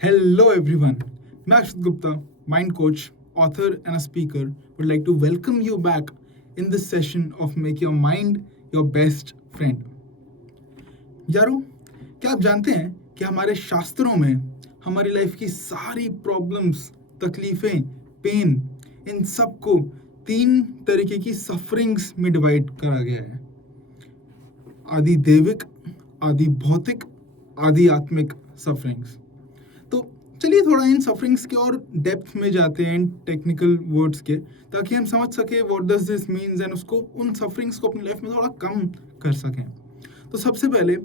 Hello everyone. Max Gupta, mind coach, author and a speaker, would like to welcome you back in this session of Make Your Mind Your Best Friend. यारो, क्या आप जानते हैं कि हमारे शास्त्रों में हमारी लाइफ की सारी प्रॉब्लम्स, तकलीफें, पेन, इन सबको 3 तरीके की सफरिंग्स में डिवाइड करा गया है। आदि दैविक, आदि भौतिक, आदि आत्मिक सफरिंग्स। तो चलिए थोड़ा इन सफरिंग्स के और डेप्थ में जाते हैं, इन टेक्निकल वर्ड्स के, ताकि हम समझ सके what does this means and उसको उन सफरिंग्स को अपनी लाइफ में थोड़ा कम कर सकें। तो सबसे पहले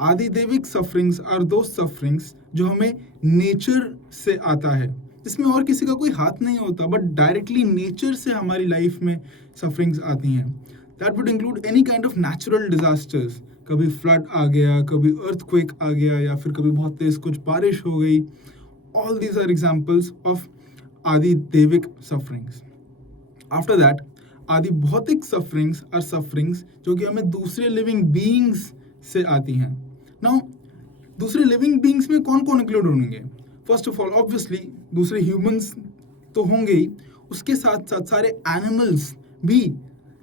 आदिदेविक सफरिंग्स आर दो सफरिंग्स जो हमें नेचर से आता है, जिसमें और किसी का कोई हाथ नहीं होता, बट डायरेक्टली नेचर से हमारी लाइफ में सफरिंग्स आती हैं। That would include any kind of natural disasters, कभी फ्लड आ गया, कभी अर्थक्वेक आ गया, या फिर कभी बहुत तेज कुछ बारिश हो गई। All these are examples of आदिदेविक सफरिंग्स। आफ्टर दैट आदि भौतिक सफरिंग्स आर सफरिंग्स जो कि हमें दूसरे लिविंग बीइंग्स से आती हैं। नाउ दूसरे लिविंग बीइंग्स में कौन कौन इंक्लूड होंगे? फर्स्ट ऑफ ऑल ऑब्वियसली दूसरे ह्यूमंस तो होंगे ही, उसके साथ साथ सारे एनिमल्स भी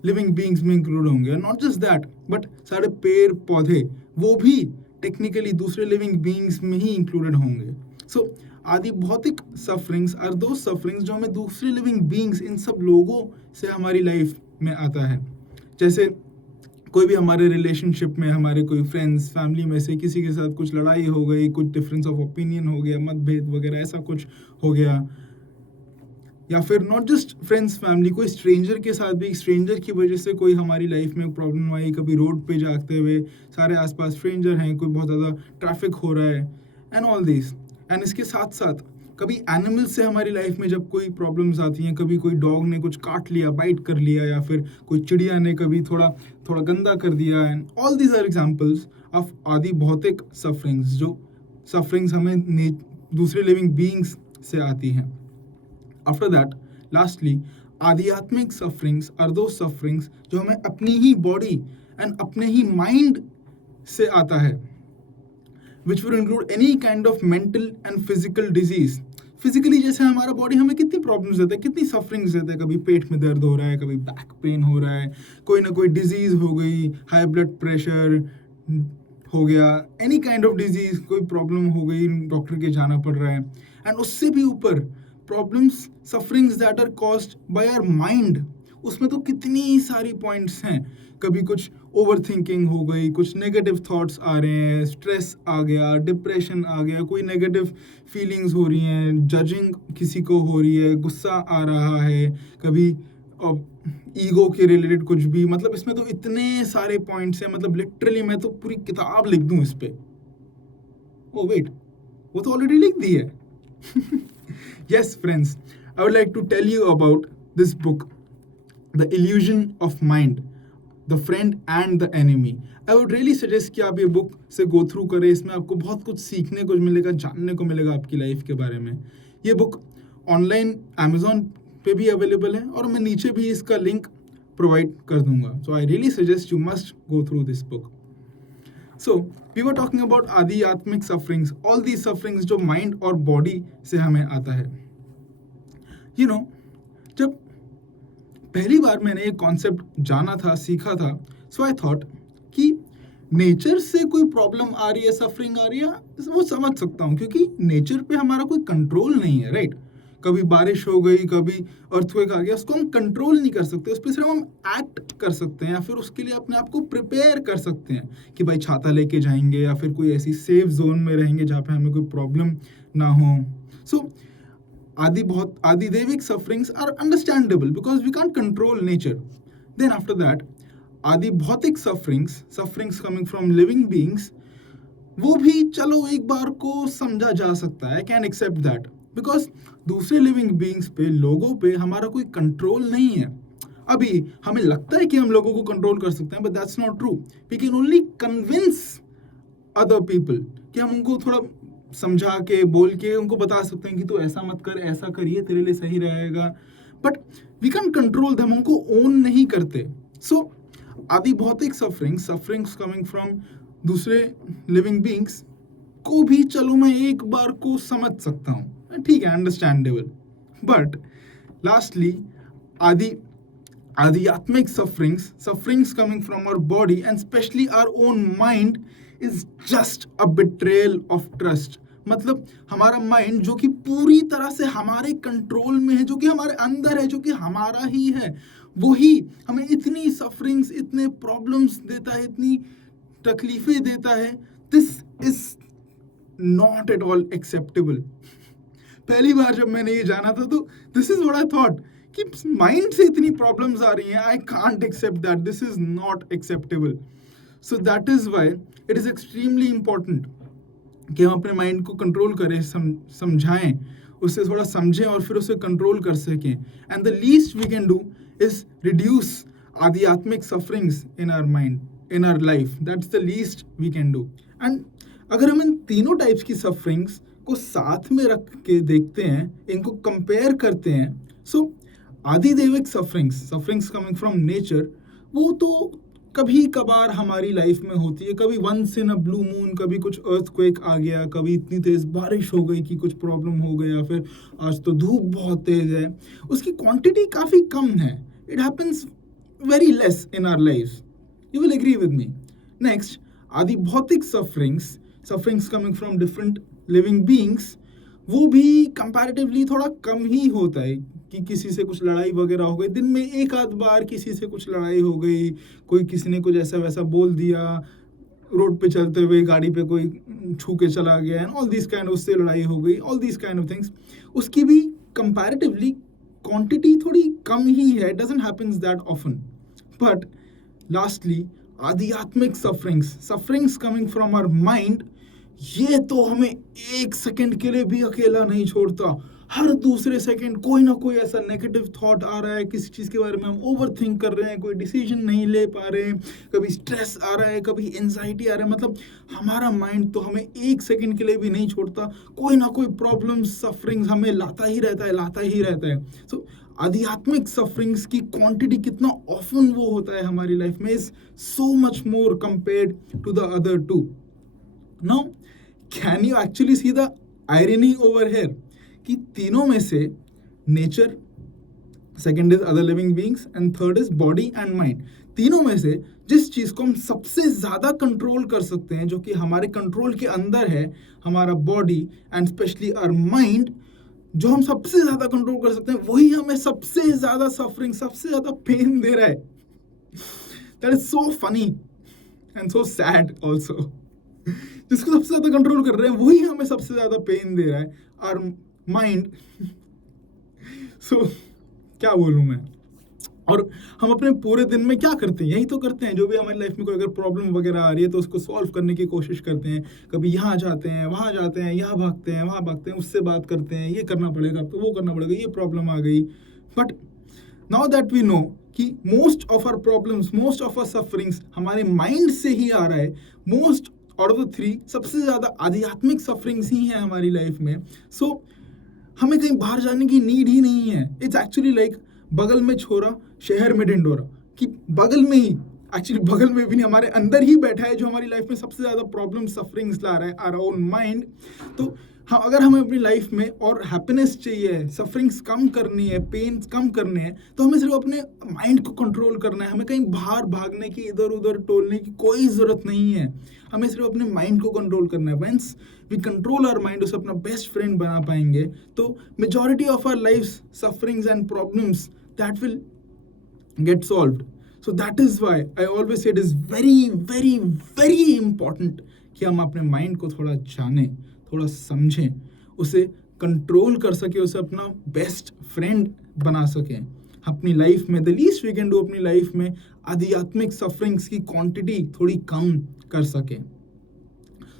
लिविंग बीइंग्स में इंक्लूड होंगे। नॉट जस्ट दैट, बट सारे पेड़ पौधे वो भी टेक्निकली दूसरे लिविंग बीइंग्स में ही इंक्लूडेड होंगे। सो आदि भौतिक सफरिंग्स आर दो सफरिंग्स जो हमें दूसरे लिविंग बीइंग्स, इन सब लोगों से हमारी लाइफ में आता है। जैसे कोई भी हमारे रिलेशनशिप में, हमारे कोई फ्रेंड्स, फैमिली में से किसी के साथ कुछ लड़ाई हो गई, कुछ डिफरेंस ऑफ ओपिनियन हो गया, मतभेद वगैरह ऐसा कुछ हो गया, या फिर नॉट जस्ट फ्रेंड्स फैमिली, कोई स्ट्रेंजर के साथ भी, स्ट्रेंजर की वजह से कोई हमारी लाइफ में प्रॉब्लम आई, कभी रोड पे जाते हुए सारे आसपास स्ट्रेंजर हैं, कोई बहुत ज़्यादा ट्रैफिक हो रहा है, एंड ऑल दिस। एंड इसके साथ साथ कभी एनिमल्स से हमारी लाइफ में जब कोई प्रॉब्लम्स आती हैं, कभी कोई डॉग ने कुछ काट लिया, बाइट कर लिया, या फिर कोई चिड़िया ने कभी थोड़ा थोड़ा गंदा कर दिया, and all these are examples of आदि भौतिक सफरिंग्स, जो सफरिंग्स हमें दूसरे लिविंग बीइंग्स से आती हैं। आफ्टर दैट लास्टली आध्यात्मिक सफरिंग्स आर दो सफरिंग्स जो हमें अपनी ही बॉडी एंड अपने ही माइंड से आता है, which would include any kind of mental and physical disease. Physically जैसे हमारा बॉडी हमें कितनी प्रॉब्लम्स देता है, कितनी सफरिंग्स देता है, कभी पेट में दर्द हो रहा है, कभी बैक पेन हो रहा है, कोई ना कोई डिजीज हो गई, हाई ब्लड प्रेशर हो गया, एनी काइंड ऑफ डिजीज, कोई प्रॉब्लम हो गई, डॉक्टर के जाना पड़ रहा है। एंड उससे भी ऊपर problems, sufferings that are caused by our mind, उसमें तो कितनी सारी पॉइंट्स हैं। कभी कुछ ओवर थिंकिंग हो गई, कुछ नेगेटिव थॉट्स आ रहे हैं, स्ट्रेस आ गया, डिप्रेशन आ गया, कोई नेगेटिव फीलिंग्स हो रही हैं, जजिंग किसी को हो रही है, गुस्सा आ रहा है, कभी ईगो के रिलेटेड कुछ भी। मतलब इसमें तो इतने सारे पॉइंट्स हैं, मतलब लिटरली मैं तो पूरी किताब लिख दूं इस पे। ओ वेट, वो तो ऑलरेडी लिख दी है। Yes friends, I would like to tell you about this book, The Illusion of Mind, The Friend and the Enemy. I would really suggest कि आप ये बुक से गो थ्रू करें। इसमें आपको बहुत कुछ सीखने को मिलेगा, जानने को मिलेगा आपकी लाइफ के बारे में। ये बुक ऑनलाइन Amazon पे भी अवेलेबल है, और मैं नीचे भी इसका लिंक प्रोवाइड कर दूंगा। So I really suggest you must go through this book. So, we were talking about आध्यात्मिक सफरिंग्स, all these सफरिंग्स जो माइंड और बॉडी से हमें आता है। You know, जब पहली बार मैंने ये कॉन्सेप्ट जाना था, सीखा था, सो आई थॉट कि नेचर से कोई प्रॉब्लम आ रही है, सफरिंग आ रही है, वो समझ सकता हूँ, क्योंकि नेचर पे हमारा कोई कंट्रोल नहीं है, राइट? कभी बारिश हो गई, कभी अर्थक्वेक आ गया, उसको हम कंट्रोल नहीं कर सकते, उस पर सिर्फ हम एक्ट कर सकते हैं, या फिर उसके लिए अपने आप को प्रिपेयर कर सकते हैं कि भाई छाता लेके जाएंगे, या फिर कोई ऐसी सेफ जोन में रहेंगे जहाँ पे हमें कोई प्रॉब्लम ना हो। सो आदिदेविक sufferings are understandable because we can't control nature. Then after that, आदि भौतिक sufferings coming from living beings, वो भी चलो एक बार को समझा जा सकता है, कैन एक्सेप्ट दैट, बिकॉज दूसरे लिविंग बीइंग्स पे, लोगों पे हमारा कोई कंट्रोल नहीं है। अभी हमें लगता है कि हम लोगों को कंट्रोल कर सकते हैं, but that's not true. We can only convince other people कि हम उनको थोड़ा समझा के, बोल के उनको बता सकते हैं कि तू ऐसा मत कर, ऐसा करिए, तेरे लिए सही रहेगा, but we can control them, उनको ओन नहीं करते। सो आदि भौतिक सफरिंग्स कमिंग फ्रॉम दूसरे लिविंग बीइंग्स को भी चलो मैं एक बार को समझ सकता हूँ, ठीक है, अंडरस्टैंडेबल. बट लास्टली आदि आध्यात्मिक sufferings coming from our body and especially our own mind is just a betrayal of trust. मतलब हमारा माइंड जो कि पूरी तरह से हमारे कंट्रोल में है, जो कि हमारे अंदर है, जो कि हमारा ही है, वही हमें इतनी सफरिंग्स, इतने प्रॉब्लम्स देता है, इतनी तकलीफें देता है. This is not at all acceptable. पहली बार जब मैंने ये जाना था तो this is what I thought कि माइंड से इतनी प्रॉब्लम्स आ रही हैं, I can't accept that, this is not acceptable. So that is why it is extremely important कि हम अपने माइंड को कंट्रोल करें, समझाएं, उससे थोड़ा समझें और फिर उसे कंट्रोल कर सकें. And the least we can do is reduce आध्यात्मिक sufferings in our mind, in our life. That's the least we can do. And अगर हम इन तीनों टाइप्स की सफरिंग्स को साथ में रख के देखते हैं, इनको कंपेयर करते हैं, सो आदिदैविक सफरिंग्स कमिंग फ्रॉम नेचर, वो तो कभी कभार हमारी लाइफ में होती है. कभी once in a blue moon, कभी कुछ अर्थक्वेक आ गया, कभी इतनी तेज बारिश हो गई कि कुछ प्रॉब्लम हो गया, फिर आज तो धूप बहुत तेज है. उसकी क्वांटिटी काफ़ी कम है. It happens very less in our life. You will agree with me. Next, आदि भौतिक sufferings coming from different living beings, वो भी कंपैरेटिवली थोड़ा कम ही होता है. कि किसी से कुछ लड़ाई वगैरह हो गई, दिन में एक आध बार किसी से कुछ लड़ाई हो गई, कोई किसी ने कुछ ऐसा वैसा बोल दिया, रोड पे चलते हुए गाड़ी पे कोई छू के चला गया, एंड ऑल दिस काइंड, उससे लड़ाई हो गई, all this kind of things. उसकी भी कंपैरेटिवली क्वांटिटी थोड़ी कम ही है. It doesn't happens that often. But lastly आध्यात्मिक sufferings coming from our mind, ये तो हमें एक सेकंड के लिए भी अकेला नहीं छोड़ता. हर दूसरे सेकंड कोई ना कोई ऐसा नेगेटिव थॉट आ रहा है, किसी चीज़ के बारे में हम ओवर थिंक कर रहे हैं, कोई डिसीजन नहीं ले पा रहे हैं, कभी स्ट्रेस आ रहा है, कभी एंजाइटी आ रहा है. मतलब हमारा माइंड तो हमें एक सेकंड के लिए भी नहीं छोड़ता. कोई ना कोई प्रॉब्लम, सफरिंग्स हमें लाता ही रहता है. सो आध्यात्मिक सफरिंग्स की क्वांटिटी कितना ऑफन वो होता है हमारी लाइफ में is so much more compared to the other two. Now can you actually see the irony over here कि तीनों में से nature, second is other living beings and third is body and mind, तीनों में से जिस चीज को हम सबसे ज्यादा कंट्रोल कर सकते हैं, जो कि हमारे कंट्रोल के अंदर है, हमारा body and specially our mind, जो हम सबसे ज्यादा कंट्रोल कर सकते हैं, वही हमें सबसे ज्यादा सफरिंग, सबसे ज्यादा पेन दे रहा है. That is so funny and so sad also. जिसको सबसे ज्यादा कंट्रोल कर रहे हैं वही हमें सबसे ज्यादा पेन दे रहा है, और माइंड. सो क्या बोलूं मैं. और हम अपने पूरे दिन में क्या करते हैं, यही तो करते हैं. जो भी हमारी लाइफ में कोई अगर प्रॉब्लम वगैरह आ रही है तो उसको सॉल्व करने की कोशिश करते हैं. कभी यहाँ जाते हैं, वहाँ जाते हैं, यहाँ भागते हैं, वहाँ भागते हैं, उससे बात करते हैं, ये करना पड़ेगा तो वो करना पड़ेगा, ये प्रॉब्लम आ गई. But now that we know कि most of our problems, most of our sufferings हमारे माइंड से ही आ रहा है. Most out of the three सबसे ज़्यादा आध्यात्मिक सफरिंग्स ही है हमारी लाइफ में. सो हमें कहीं बाहर जाने की नीड ही नहीं है. इट्स एक्चुअली लाइक बगल में छोरा, शहर में ढिंढोरा, कि बगल में ही, एक्चुअली बगल में भी नहीं, हमारे अंदर ही बैठा है जो हमारी लाइफ में सबसे ज़्यादा प्रॉब्लम, सफरिंग्स ला रहा है, आवर ओन माइंड. तो हाँ, अगर हमें अपनी लाइफ में और हैप्पीनेस चाहिए, सफरिंग्स कम करनी है, पेन कम करने हैं, तो हमें सिर्फ अपने माइंड को कंट्रोल करना है. हमें कहीं बाहर भागने की, इधर उधर टोलने की कोई ज़रूरत नहीं है. हमें सिर्फ अपने माइंड को कंट्रोल करना है. Once we control our mind, उसे अपना बेस्ट फ्रेंड बना पाएंगे, तो majority of our life sufferings and problems that will get solved. So that is why I always say it is very, very, very important कि हम अपने mind को थोड़ा जानें, थोड़ा समझें, उसे कंट्रोल कर सकें, उसे अपना बेस्ट फ्रेंड बना सकें अपनी लाइफ में. The least we can do अपनी लाइफ में आध्यात्मिक सफरिंग्स की क्वांटिटी थोड़ी कम कर सकें.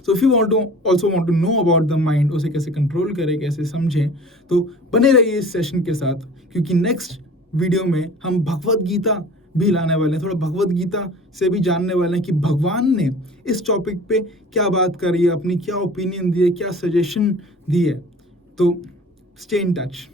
So if you also want to know about the mind, उसे कैसे कंट्रोल करें, कैसे समझें, तो बने रहिए इस सेशन के साथ, क्योंकि नेक्स्ट वीडियो में हम भगवद गीता भी लाने वाले हैं. थोड़ा भगवद गीता से भी जानने वाले हैं कि भगवान ने इस टॉपिक पे क्या बात करी है, अपनी क्या ओपिनियन दी है, क्या सजेशन दी है. तो स्टे इन टच.